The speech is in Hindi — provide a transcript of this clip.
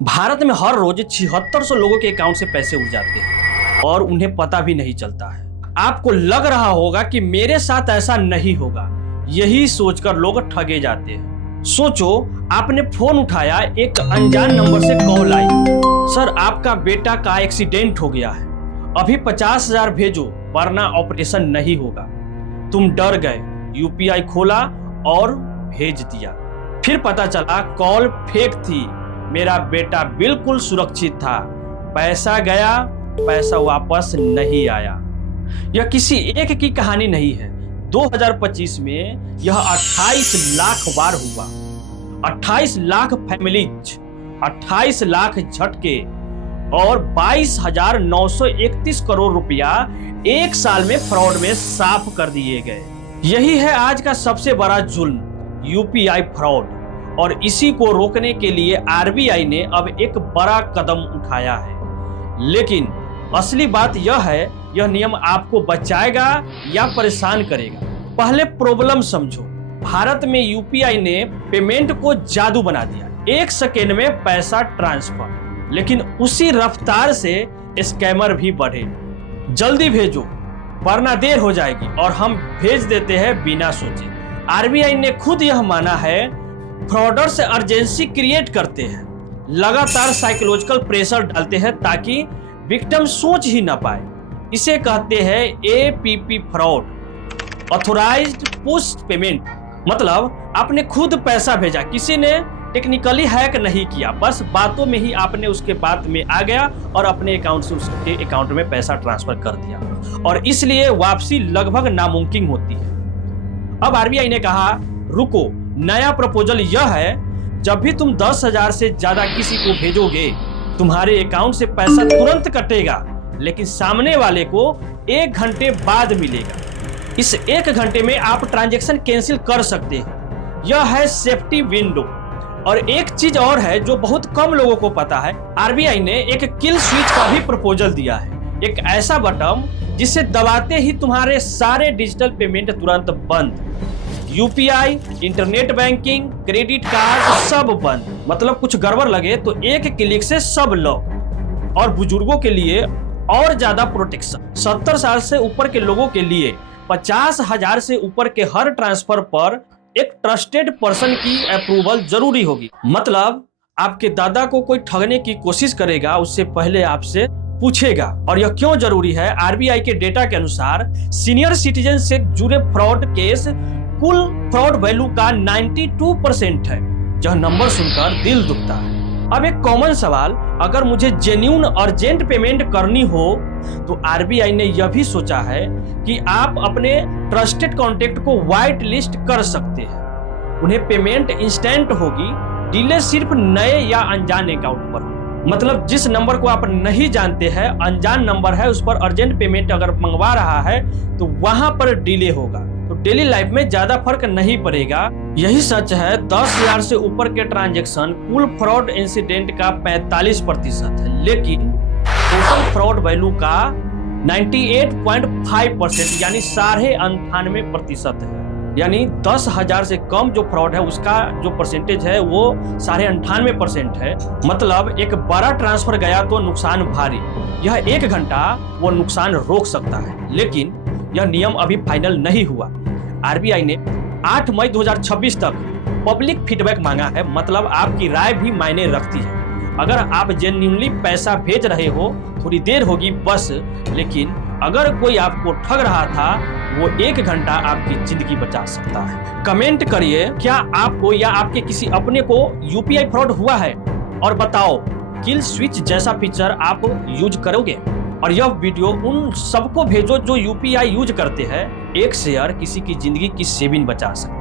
भारत में हर रोज 7600 लोगों के अकाउंट से पैसे उड़ जाते हैं और उन्हें पता भी नहीं चलता है। आपको लग रहा होगा कि मेरे साथ ऐसा नहीं होगा, यही सोचकर लोग ठगे जाते हैं। सोचो, आपने फोन उठाया, एक अनजान नंबर से कॉल आई, सर आपका बेटा का एक्सीडेंट हो गया है, अभी 50,000 भेजो वरना ऑपरेशन नहीं होगा। तुम डर गए, यूपीआई खोला और भेज दिया। फिर पता चला कॉल फेक थी, मेरा बेटा बिल्कुल सुरक्षित था, पैसा गया, पैसा वापस नहीं आया। यह किसी एक की कहानी नहीं है। 2025 में यह 28 लाख बार हुआ। 28 लाख फैमिलीज, 28 लाख झटके और 22,931 करोड़ रुपया एक साल में फ्रॉड में साफ कर दिए गए। यही है आज का सबसे बड़ा जुल्म, यूपीआई फ्रॉड। और इसी को रोकने के लिए आरबीआई ने अब एक बड़ा कदम उठाया है। लेकिन असली बात यह है, यह नियम आपको बचाएगा या परेशान करेगा। पहले प्रॉब्लम समझो। भारत में यूपीआई ने पेमेंट को जादू बना दिया, 1 सेकेंड में पैसा ट्रांसफर। लेकिन उसी रफ्तार से स्कैमर भी बढ़े। जल्दी भेजो वरना देर हो जाएगी, और हम भेज देते हैं बिना सोचे। आरबीआई ने खुद यह माना है, फ्रॉडर्स अर्जेंसी क्रिएट करते हैं, लगातार साइकोलॉजिकल प्रेशर डालते हैं ताकि विक्टिम सोच ही ना पाए। इसे कहते हैं APP fraud, authorised push payment. मतलब आपने खुद पैसा भेजा, किसी ने टेक्निकली हैक नहीं किया, बस बातों में ही आपने उसके बात में आ गया और अपने अकाउंट से उसके अकाउंट में पैसा ट्रांसफर कर दिया, और इसलिए वापसी लगभग नामुमकिन होती है। अब आरबीआई ने कहा, रुको, नया प्रपोजल यह है, जब भी तुम 10,000 से ज्यादा किसी को भेजोगे, तुम्हारे अकाउंट से पैसा तुरंत कटेगा, लेकिन सामने वाले को 1 घंटे बाद मिलेगा। इस 1 घंटे में आप ट्रांजैक्शन कैंसिल कर सकते हैं। यह है सेफ्टी विंडो। और एक चीज और है जो बहुत कम लोगों को पता है, आरबीआई ने एक किल स्विच का भी प्रपोजल दिया है। एक ऐसा बटन जिसे दबाते ही तुम्हारे सारे डिजिटल पेमेंट तुरंत बंद। UPI, internet banking, credit card सब बंद। मतलब कुछ गड़बड़ लगे तो 1 क्लिक से सब लॉक। और बुजुर्गों के लिए और ज्यादा प्रोटेक्शन। 70 साल से ऊपर के लोगों के लिए 50,000 से ऊपर के हर ट्रांसफर पर एक ट्रस्टेड पर्सन की अप्रूवल जरूरी होगी। मतलब आपके दादा को कोई ठगने की कोशिश करेगा, उससे पहले आपसे पूछेगा। और यह क्यों जरूरी है? आरबीआई के डेटा के अनुसार सीनियर सिटीजन से जुड़े फ्रॉड केस कुल फ्रॉड वैल्यू का 92% है। यह नंबर सुनकर दिल दुखता है। अब एक कॉमन सवाल, अगर मुझे जेन्युइन अर्जेंट पेमेंट करनी हो तो आरबीआई ने यह भी सोचा है कि आप अपने ट्रस्टेड कॉन्टेक्ट को व्हाइट लिस्ट कर सकते हैं। उन्हें पेमेंट इंस्टेंट होगी, डिले सिर्फ नए या अनजान अकाउंट पर। मतलब जिस नंबर को आप नहीं जानते हैं, अनजान नंबर है, उस पर अर्जेंट पेमेंट अगर मंगवा रहा है तो वहां पर डिले होगा, तो डेली लाइफ में ज्यादा फर्क नहीं पड़ेगा। यही सच है, 10,000 से ऊपर के ट्रांजैक्शन कुल फ्रॉड इंसिडेंट का 45% है, लेकिन टोटल फ्रॉड वैल्यू का 98.5% यानी 98.5% है। यानी 10,000 से कम जो फ्रॉड है उसका जो परसेंटेज है वो 98.5% है। मतलब एक बड़ा ट्रांसफर गया तो नुकसान भारी। यह 1 घंटा वो नुकसान रोक सकता है, लेकिन यह नियम अभी फाइनल नहीं हुआ। आरबीआई ने 8 मई 2026 तक पब्लिक फीडबैक मांगा है। मतलब आपकी राय भी मायने रखती है। अगर आप जेन्युइनली पैसा भेज रहे हो, थोड़ी देर होगी बस, लेकिन अगर कोई आपको ठग रहा था, वो 1 घंटा आपकी जिंदगी बचा सकता है। कमेंट करिए, क्या आपको या आपके किसी अपने को यूपीआई फ्रॉड हुआ है? और बताओ, किल स्विच जैसा फीचर आप यूज करोगे? और यह वीडियो उन सबको भेजो जो यूपीआई यूज करते हैं। एक शेयर किसी की जिंदगी की सेविंग बचा सकता है।